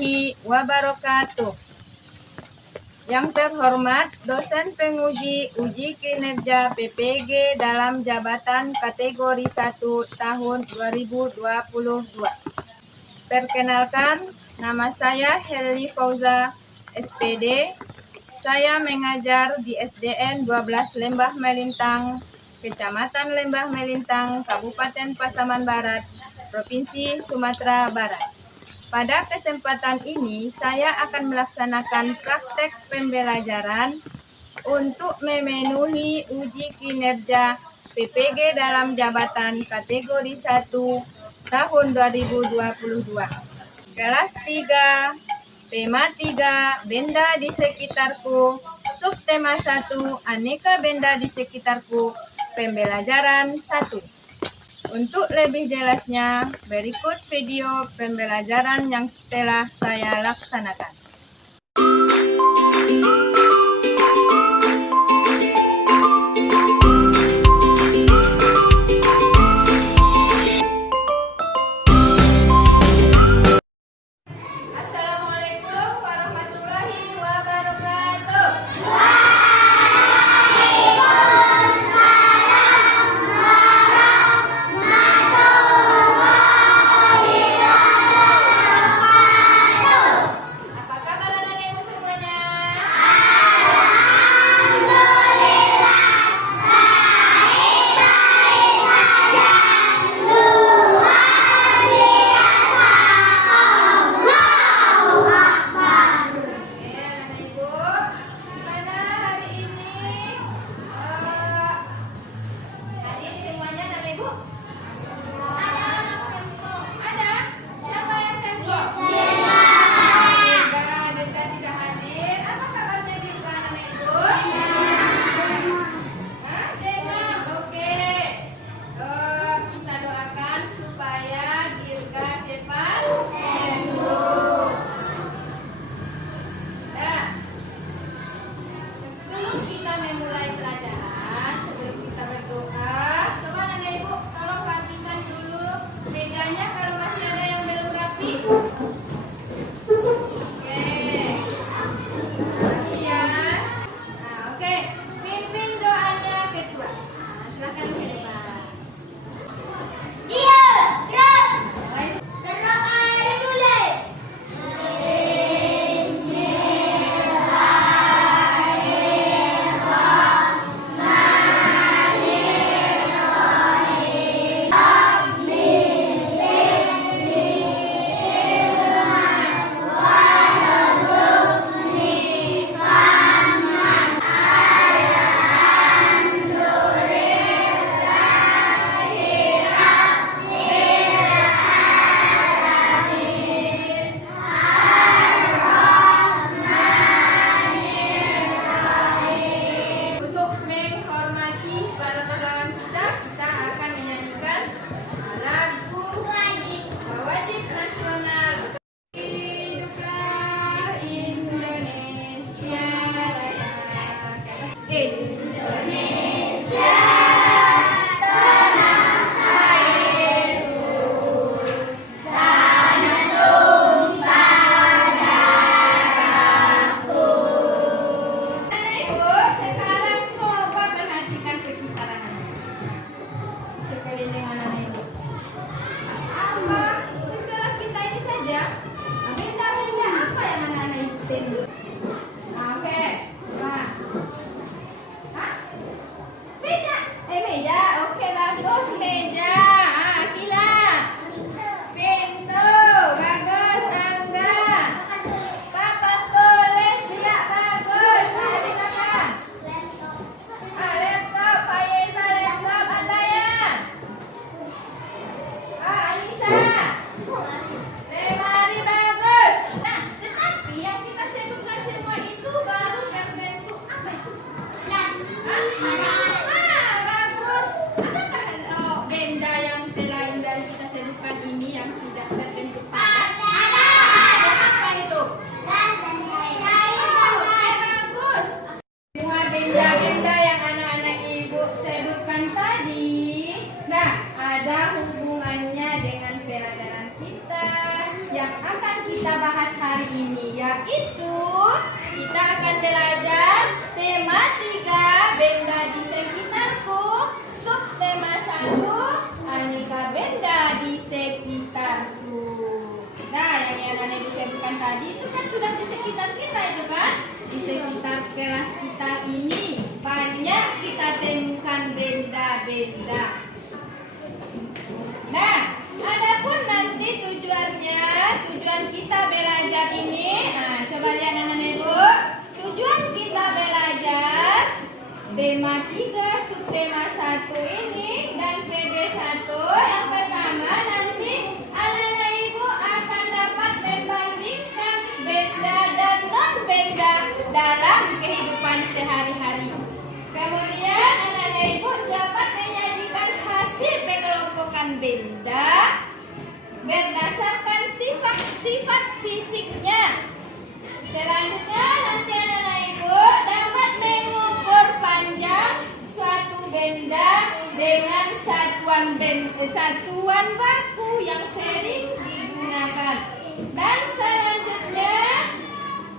warahmatullahi wabarakatuh. Yang terhormat dosen penguji uji kinerja PPG dalam jabatan kategori 1 tahun 2022. Perkenalkan, nama saya Herli Fauza, SPD. Saya mengajar di SDN 12 Lembah Melintang, Kecamatan Lembah Melintang, Kabupaten Pasaman Barat, Provinsi Sumatera Barat. Pada kesempatan ini, saya akan melaksanakan praktek pembelajaran untuk memenuhi uji kinerja PPG dalam jabatan kategori 1 tahun 2022. Kelas 3, tema 3, benda di sekitarku, subtema 1, aneka benda di sekitarku, pembelajaran 1. Untuk lebih jelasnya, berikut video pembelajaran yang telah saya laksanakan. Assalamualaikum warahmatullahi wabarakatuh. Apa Tema 3, subtema 1 ini dan PD1 yang pertama nanti anak-anak ibu akan dapat membandingkan benda dan non-benda dalam kehidupan sehari-hari. Kemudian anak-anak ibu dapat menyajikan hasil pengelompokan benda berdasarkan sifat-sifat fisiknya. Selanjutnya nanti anak-anak ibu dapat mengukur panjang suatu benda dengan satuan baku yang sering digunakan. Dan selanjutnya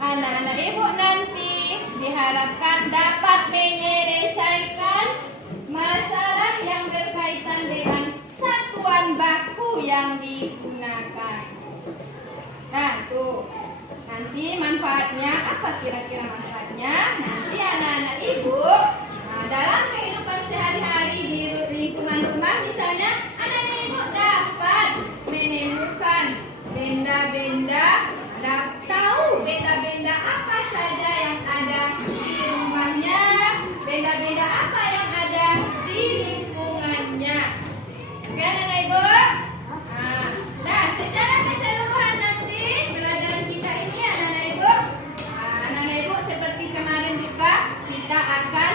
anak-anak ibu nanti diharapkan dapat menyelesaikan masalah yang berkaitan dengan satuan baku yang digunakan. Nah, tuh. Nanti manfaatnya apa kira-kira manfaatnya? Nanti anak-anak ibu dalam kehidupan sehari-hari di lingkungan rumah misalnya anak-anak ibu dapat menemukan benda-benda, tahu benda-benda apa saja yang ada di rumahnya, benda-benda apa yang ada di lingkungannya. Oke anak-anak ibu? Nah, secara keseluruhan nanti pelajaran kita ini anak-anak ibu seperti kemarin juga kita akan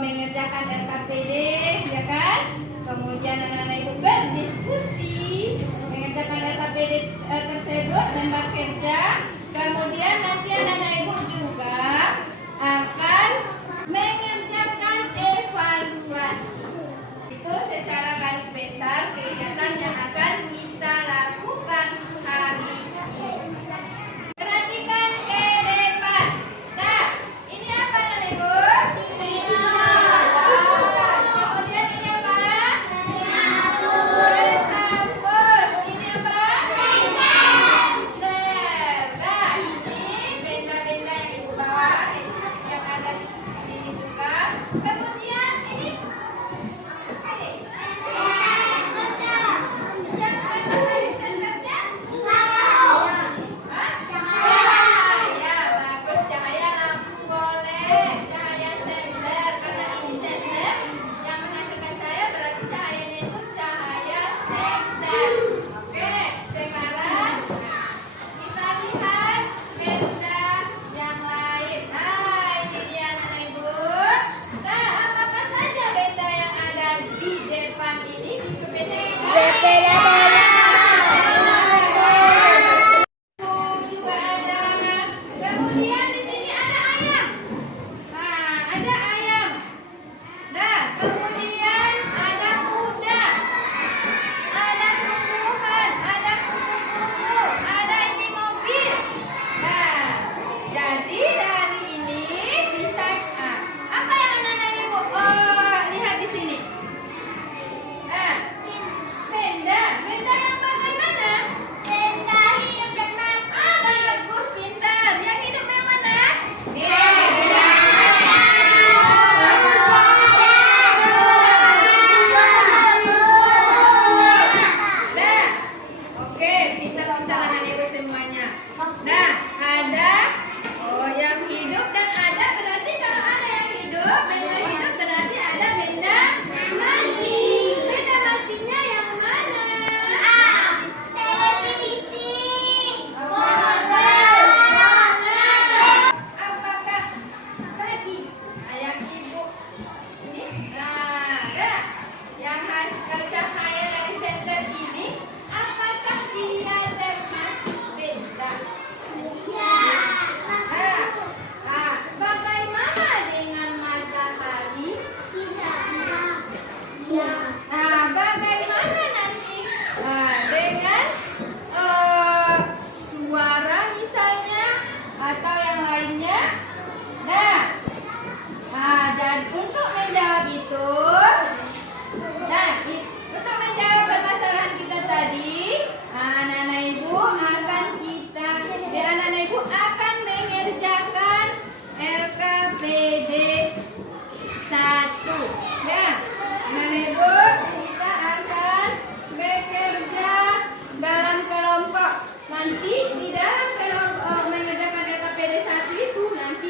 mengerjakan RKPD, ya kan? Kemudian anak-anak ibu berdiskusi mengerjakan RKPD tersebut dan bekerja. Kemudian nanti anak-anak ibu juga akan mengerjakan evaluasi. Itu secara garis besar kegiatan yang akan kita lakukan hari ini. Perhatikan ke depan. Nah, ini apa anak ibu? Kemudian ini apa? Kampus. Ini apa? Nah, ini benda-benda yang ibu bawa yang ada di sini juga. Kemudian ini nanti di dalam mengerjakan LKPD 1 itu nanti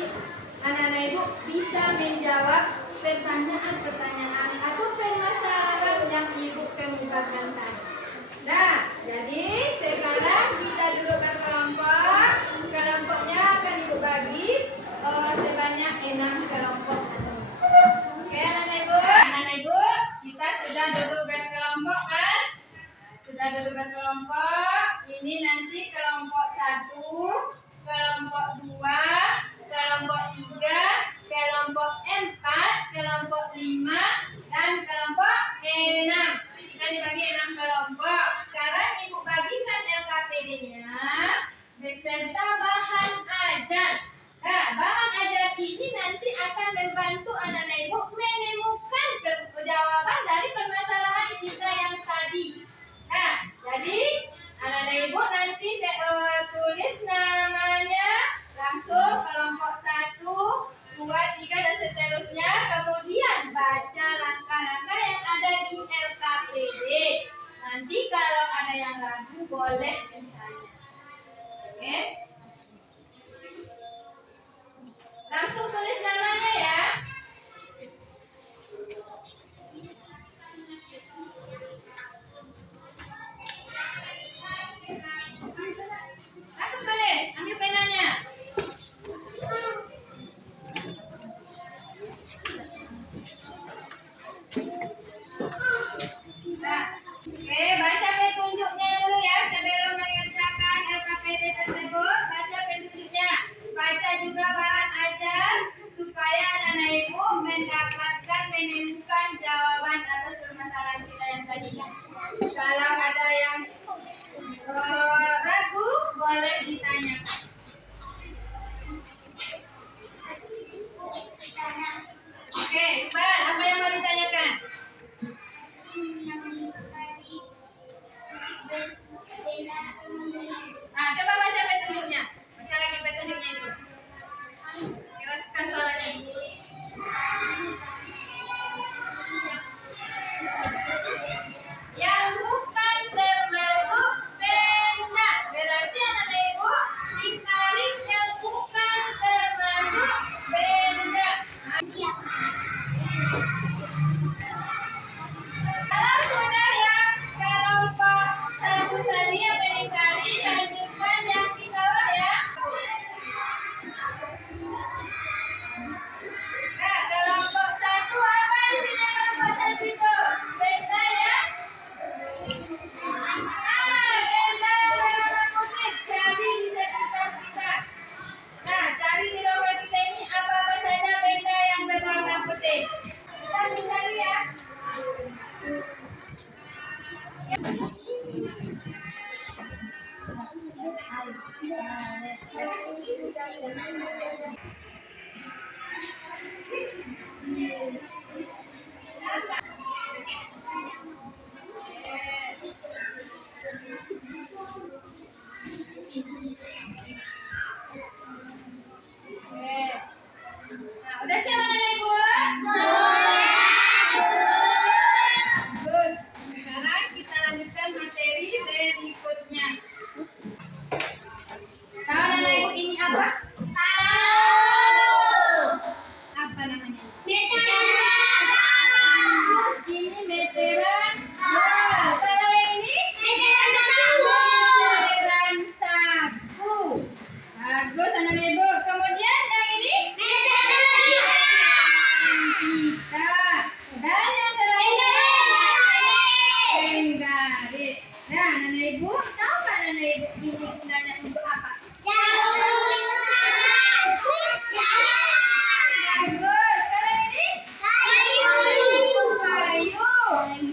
Bagus. Kalau ini? Kayu.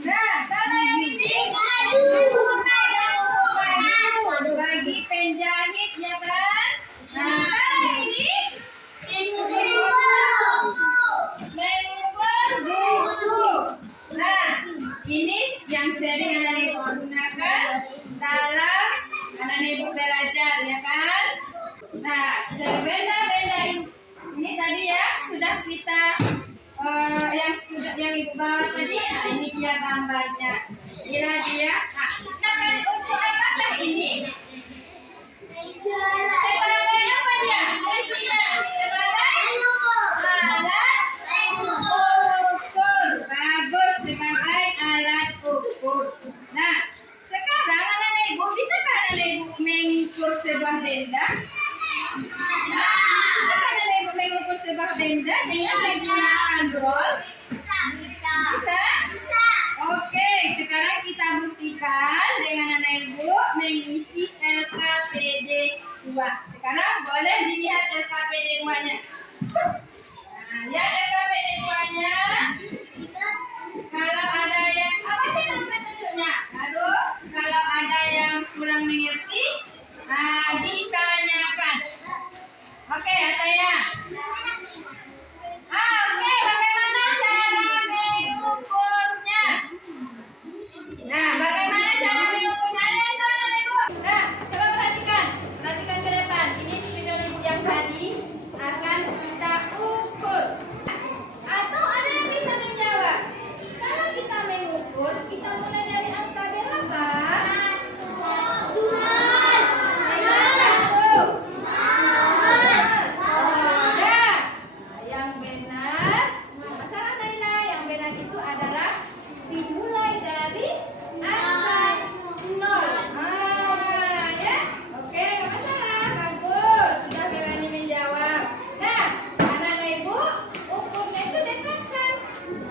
Nah, kalau yang ini? Kayu. Bagi penjahit, ya kan? Nah, kalau yang ini? Mengukur buku. Nah, ini yang sering anak ibu gunakan dalam anak ibu belajar, ya kan? Nah, benda-benda ini tadi ya sudah kita yang ibu bawa tadi. Nah, ini dia gambarnya. Inilah dia. Nah, untuk apakah ini? Sebagai apa dia? Fungsinya sebagai alat ukur. Bagus, sebagai alat ukur. Nah, sekarang anak ibu, bisakah anak ibu mengukur sebuah benda? Bisakah anak ibu mengukur sebuah benda dengan menggunakan roll? Bisa? Oke, sekarang kita buktikan dengan anak ibu mengisi LKPD 2. Sekarang boleh dilihat LKPD 2-nya. Nah, lihat LKPD 2-nya. Kalau ada yang apa sih nama petunjuknya? Aduh, kalau ada yang kurang mengerti, ditanyakan. Oke, Ataya. Oke, bagaimana cara mengukurnya? Nah, bagaimana cara mengukurnya? Ada yang tahu, anak ibu? Nah, coba perhatikan ke depan. Ini spidol ibu yang tadi akan kita ukur. Atau ada yang bisa menjawab? Kalau kita mengukur, kita mulai dari angka berapa? Yang benar, masalah Naila, yang benar itu adalah dimulai dari angka 0. Ya, oke, nggak masalah, bagus, sudah berani menjawab. Nah, anak ibu, ukurnya itu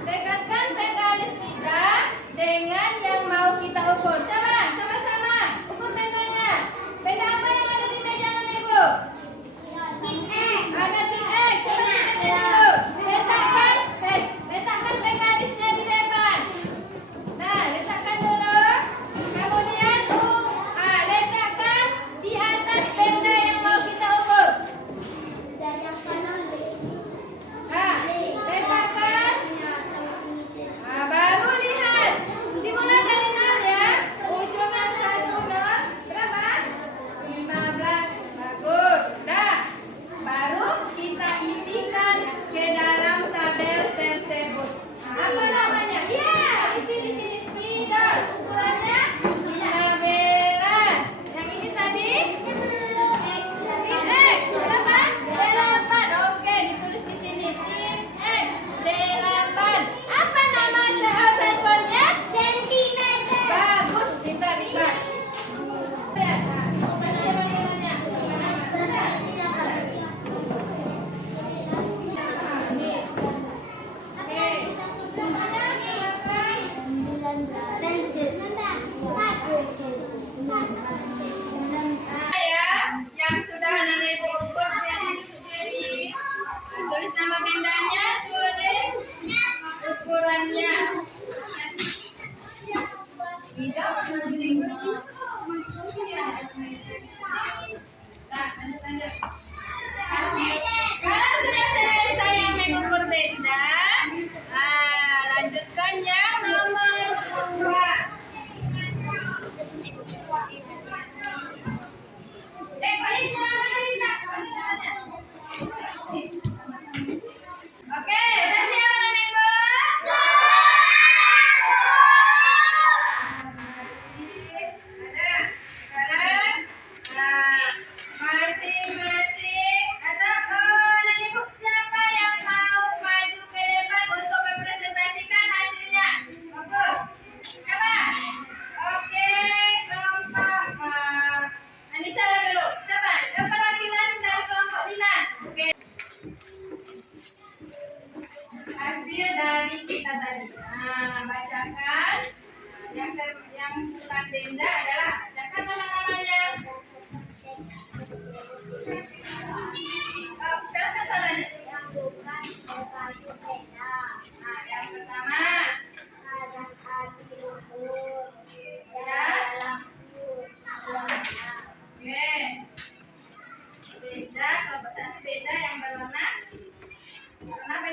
dekatkan penggaris kita dengan yang mau kita ukur. Coba, sama-sama ukur bendanya. Benda apa yang ada di meja anak ibu? Ada tim X. Coba kita dulu. Letakkan penggarisnya di depan. Nah, letakkan dulu. Kemudian letakkan di atas benda yang mau kita ukur. Letakkan. Baru lihat. Dimulai dari 0 ya. Ujungan 1 dan berapa? 15. Bagus. Nah, baru kita isikan ke dalam tabel tersebut. Apa namanya? Ya, di sini spidol. Ukurannya 15. Yang ini tadi? Tim X. Berapa? 8. Oke, ditulis di sini. Tim X 8. Apa nama sensornya? Sentimeter. Bagus, pintar. Yang sudah anak ibu ukur sendiri. Tulis nama bendanya, tulis ukurannya. Kalau sudah selesai yang mengukur benda, lanjutkan yang nomor 2. Oke, udah siap anak ibu? Sekarang masing-masing atau anak ibu siapa yang mau maju ke depan untuk mempresentasikan hasilnya? Bagus. Coba. Oke, kelompok Anissa dulu. Siapa? Perwakilan dari kelompok Lina. Oke. Hasil dari kita tadi. Nah, bacakan. Yang bukan benda adalah bacakan nama-namanya. Jelaskan soalnya.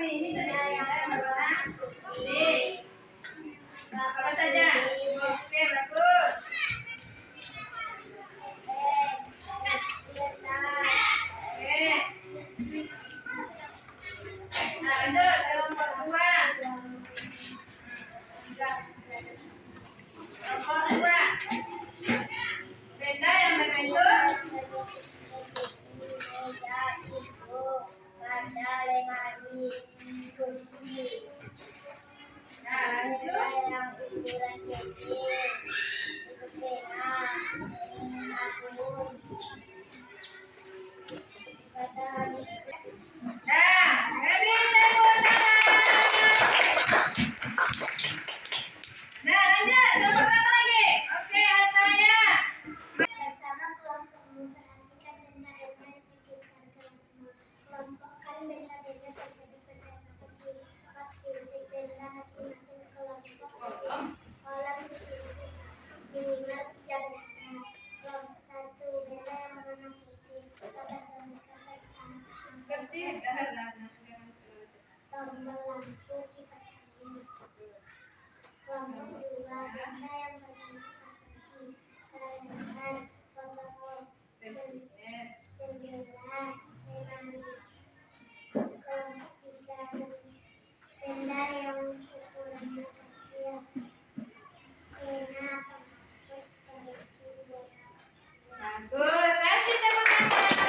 nih? Ini tadi benda yang berwarna putih. Apa saja? Oke, bagus. Oke. Nah, lanjut kelompok 2. Kelompok 2. Benda yang berbentuk nah, lanjut. Nah, ready, tepuk tangan. Nah, lanjut. Kelompok berapa lagi? Oke, saya. Bersama kelompok memperhatikan benda-benda di sekitar kelasmu. Kelompokkan benda-benda tersebut berdasarkan sifat fisik benda masing-masing kelompok. Kolom fisik minimal 3 benda. Kelompok 1 benda yang berwarna putih. Dapat jelaskan tentang Kertis. tombol lampu kipas angin. Kelompok 2 benda yang berbentuk persegi. Kalender, fotokopi, jendela, lemari. Kelompok 3 benda yang ukurannya kecil. Pena, penghapus, pengunci, bola kecil. Bagus, kasih tepuk tangan.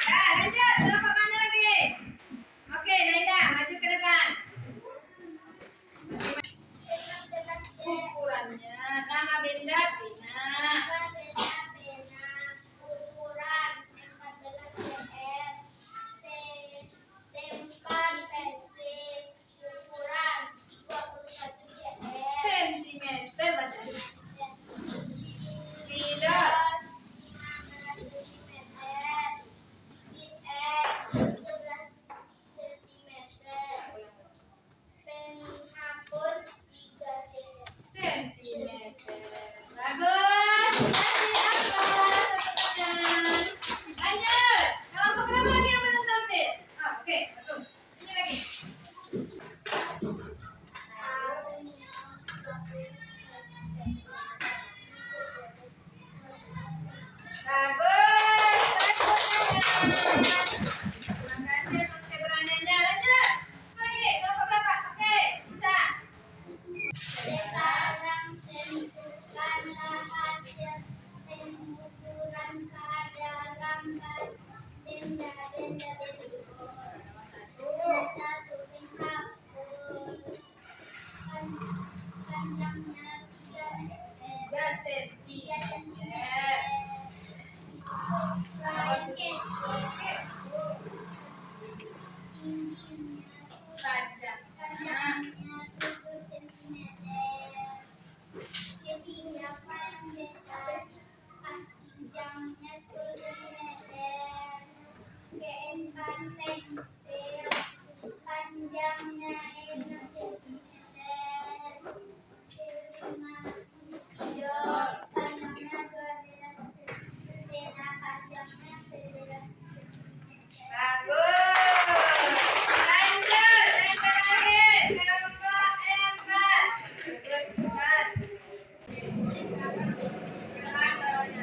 Nah, lanjut. Kelompok mana lagi? Oke, Naida, maju ke depan. Ukurannya, nama benda pena. Ukuran 14 cm. Tempat pensil ukuran 21 cm. Sentimeter baca. Tidak. 15 cm. IS 11 cm. Penghapus 3 Sentimeter. Bagus. Kasih aplaus. Tepuk tangan. Lanjut. Kelompok berapa lagi yang belum selesai? Oh, oke, betul. Sini lagi. Bagus. Tepuk tangan. Terima kasih atas keberaniannya. Lanjut. Apa lagi? Kelompok berapa? Oke, bisa. Sekarang tentukanlah hasil pengukuran pada gambar benda-benda berikut. Satu penghapus panjangnya 3 sentimeter. Lain kecil Oke. tingginya panjangnya 7 cm. Segitiga paling besar panjangnya 10 cm. Keempat pensil panjangnya 6 cm. Kelima hijau panjangnya 12 cm. Pena panjangnya 11 cm. Bagus. Lanjut. Yang terakhir. Kelompok 4.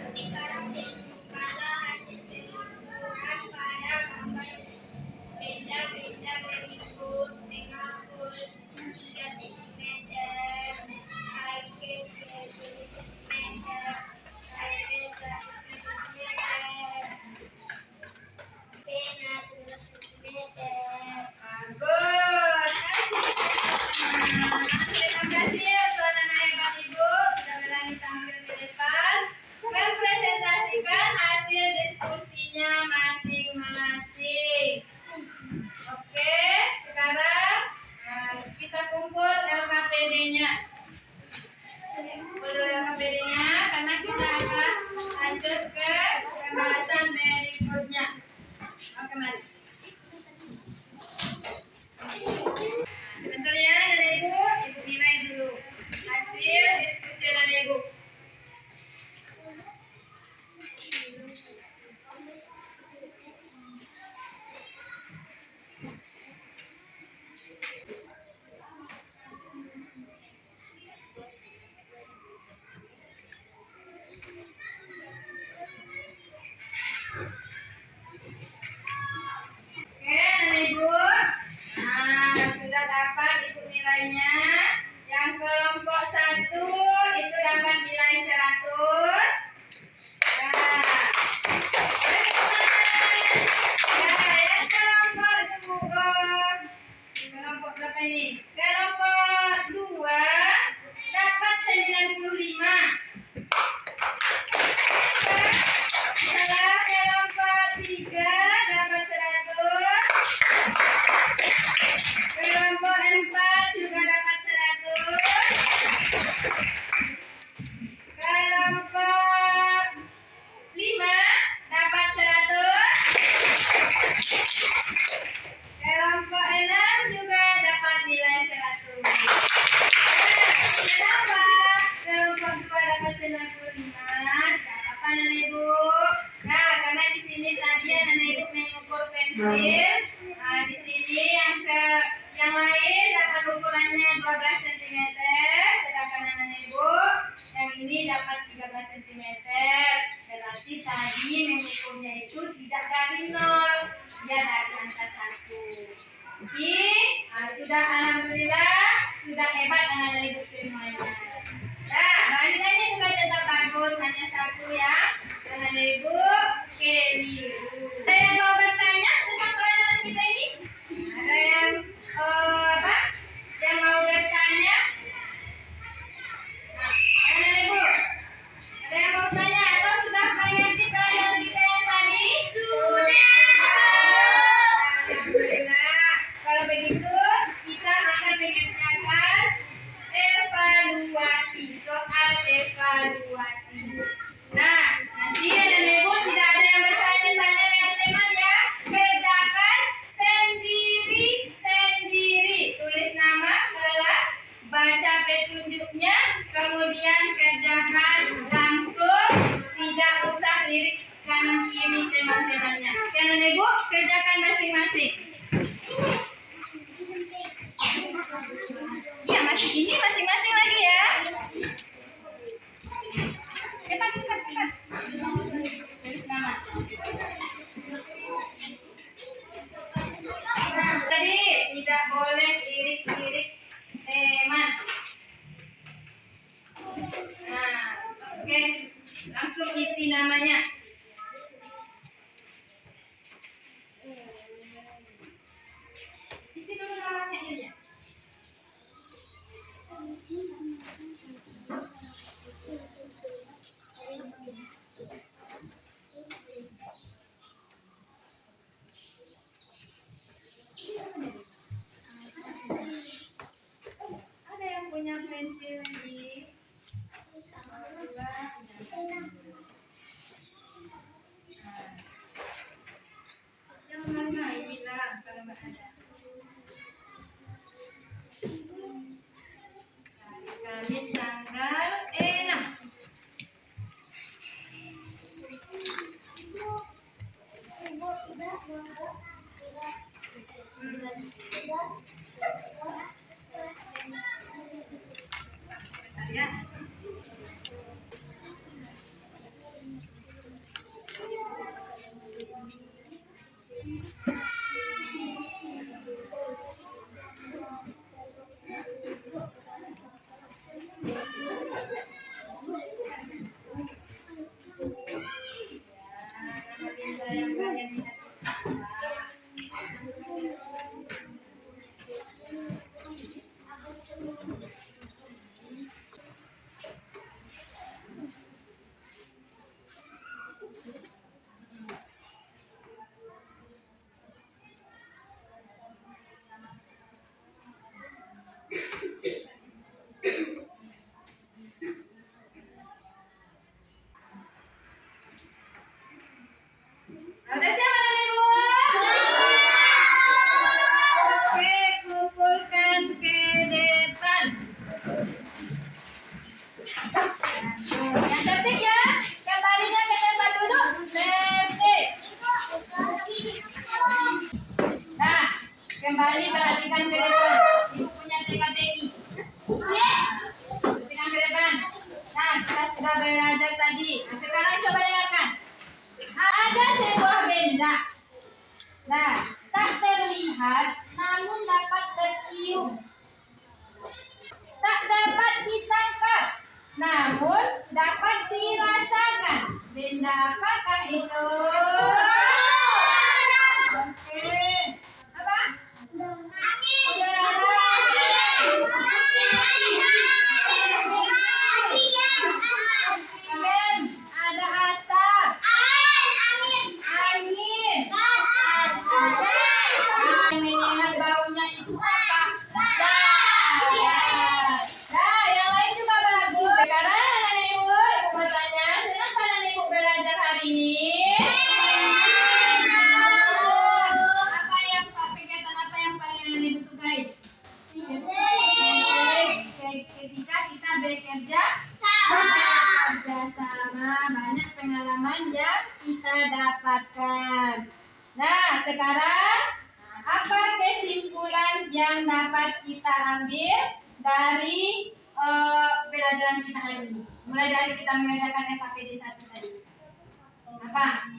Sekarang tentukanlah hasil pengukuran pada gambar nilainya. Yang kelompok 1 itu dapat nilai 100. Nah, yang kelompok 2, kelompok berapa ini? Kelompok 2 dapat 95. Kalau kelompok 3 dapat 100. Kelompok 4 juga dapat 100. Kelompok 5 dapat 100. Kelompok 6 juga dapat nilai 100. Kenapa kelompok 2 dapat 95? Tidak apa-apa Nana Ibu. Nah, karena di sini tadi Nana Ibu mengukur pensil. Nah, di sini yang lain dapat ukurannya 12 cm, sedangkan Nana Ibu yang ini dapat 13 cm. Berarti tadi mengukurnya itu tidak dari 0, dia dari angka 1. Oke, nah, sudah alhamdulillah, sudah hebat anak-anak Ibu semuanya. Nah, balikannya juga tetap bagus, hanya 1 ya. Anak-anak Ibu keliru. Ada yang mau bertanya tentang pelajaran kita ini? Ada yang apa? Yang mau bertanya? Nah, anak-anak Ibu, ada yang mau bertanya atau sudah mengerti pelajaran kita yang tadi? Sudah. Alhamdulillah. Kalau begitu, kita akan mengerjakan evaluasi, soal evaluasi. Nah, nanti anak-anak Ibu tidak ada yang bertanya-tanya dengan teman ya. Kerjakan sendiri-sendiri. Tulis nama, kelas, baca petunjuknya, kemudian kerjakan langsung, tidak usah lirik kanan kiri teman-temannya. Anak-anak Ibu, kerjakan masing-masing. Iya, masih ini masing-masing lagi ya. Cepat. Tulis nama. Tadi tidak boleh lirik-lirik teman. Nah, oke. Langsung isi namanya. Isi dulu namanya Ilyas. Ada yang punya pensil lagi? Yang mana bilang kalau nggak ada. Kamis tanggal 6. Ya. Udah siap anak Ibu? Oke, kumpulkan ke depan. Yang tertib ya, kembalinya ke tempat duduk. Tertib. Nah, kembali perhatikan ke depan. Ibu punya teka-teki. Perhatikan ke depan. Nah, kita sudah belajar tadi. Nah, sekarang coba dengarkan. Ada sebuah benda. Nah, tak terlihat namun dapat tercium. tak dapat ditangkap, namun dapat dirasakan. Benda apakah itu? Oke. Apa? Udara. Oksigen. Ada asap. Angin. Yang menyengat baunya itu apa? Nah, yang lain juga bagus. Sekarang anak ibu mau tanya, senang kan anak ibu belajar hari ini? Kegiatan apa yang paling anak ibu sukai? Ketika kita bekerja sama, banyak pengalaman yang kita dapatkan. Nah, sekarang apa kesimpulan yang dapat kita ambil dari pelajaran kita hari ini? Mulai dari kita mengerjakan FKPD 1 tadi. Apa?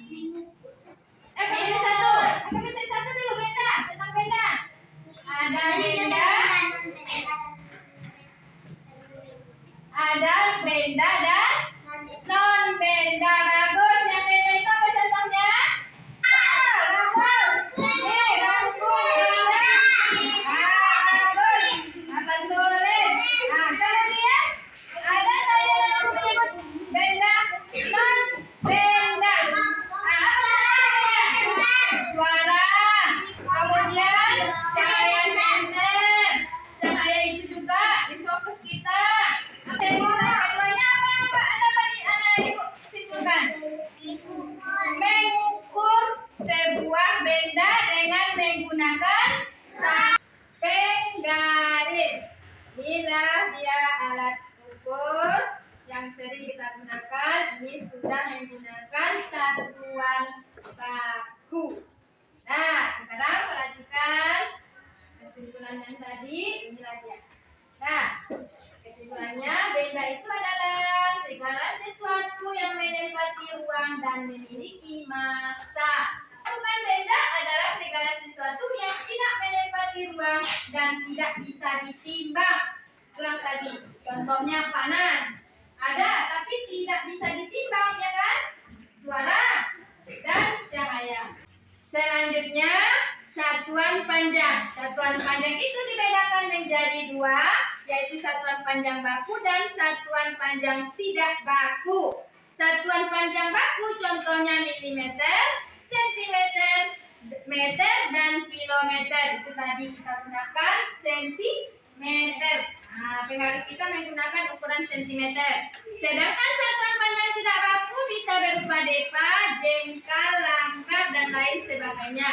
FKPD 1. FKPD 1 dulu benda, tentang benda. Ada benda. Ada benda dan non benda. Bagus. Yang benda itu apa contohnya? Mengukur sebuah benda dengan menggunakan penggaris. Inilah dia alat ukur yang sering kita gunakan. Ini sudah menggunakan satuan baku. Nah, sekarang perhatikan kesimpulan yang tadi. Inilah dia. Nah, kesimpulannya, benda itu adalah segala sesuatu yang menempati ruang dan memiliki massa. Bukan benda adalah segala sesuatu yang tidak menempati ruang dan tidak bisa ditimbang. Itulah tadi. Contohnya panas. Ada, tapi tidak bisa ditimbang, ya kan? Suara dan cahaya. Selanjutnya, satuan panjang. Satuan panjang itu dibedakan menjadi dua, yaitu satuan panjang baku dan satuan panjang tidak baku. Satuan panjang baku contohnya milimeter, sentimeter, meter, dan kilometer. Itu tadi kita gunakan sentimeter. Nah, penggaris kita menggunakan ukuran sentimeter. Sedangkan satuan panjang tidak baku bisa berupa depa, jengkal, langkah, dan lain sebagainya.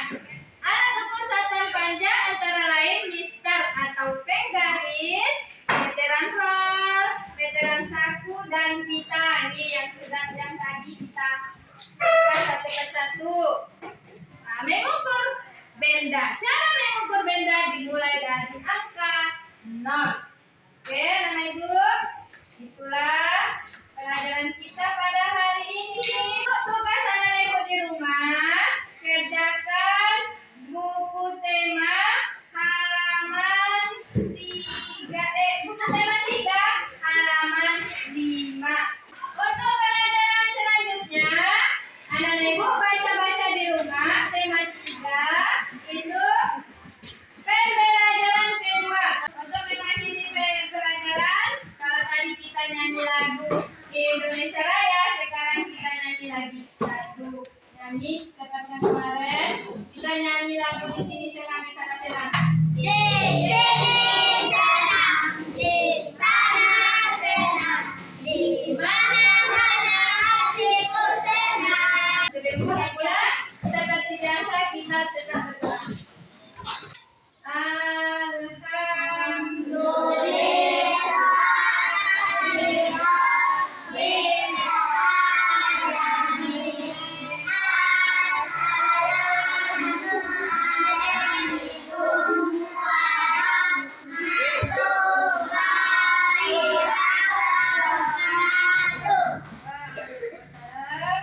Alat ukur satuan panjang antara lain mistar atau penggaris, meteran roll, meteran saku, dan pita. Ini yang tadi kita buka satu persatu. Nah, mengukur benda. Cara mengukur benda dimulai dari angka 0. Oke, anak ibu, itulah pelajaran kita pada hari ini. Tugas anak ibu di rumah, kerjakan buku tema halaman 3, buku tema 3 halaman 5. Untuk pelajaran selanjutnya, anak ibu baca-baca di rumah tema 3 itu pembelajaran kedua. Untuk mengakhiri pelajaran, kalau tadi kita nyanyi lagu Indonesia Raya, sekarang kita nyanyi lagi satu. Nyanyi seperti kemarin, kita nyanyi lagu di sini senang, di sana senang. Di sini senang, di sana senang, di mana-mana hatiku senang. Sebelum kita pulang, seperti biasa kita tetap berdoa.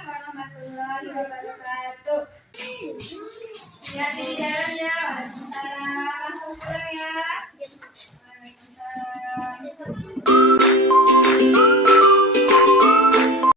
Warahmatullahi wabarakatuh. Ya, di jalan ya. Langsung pulang.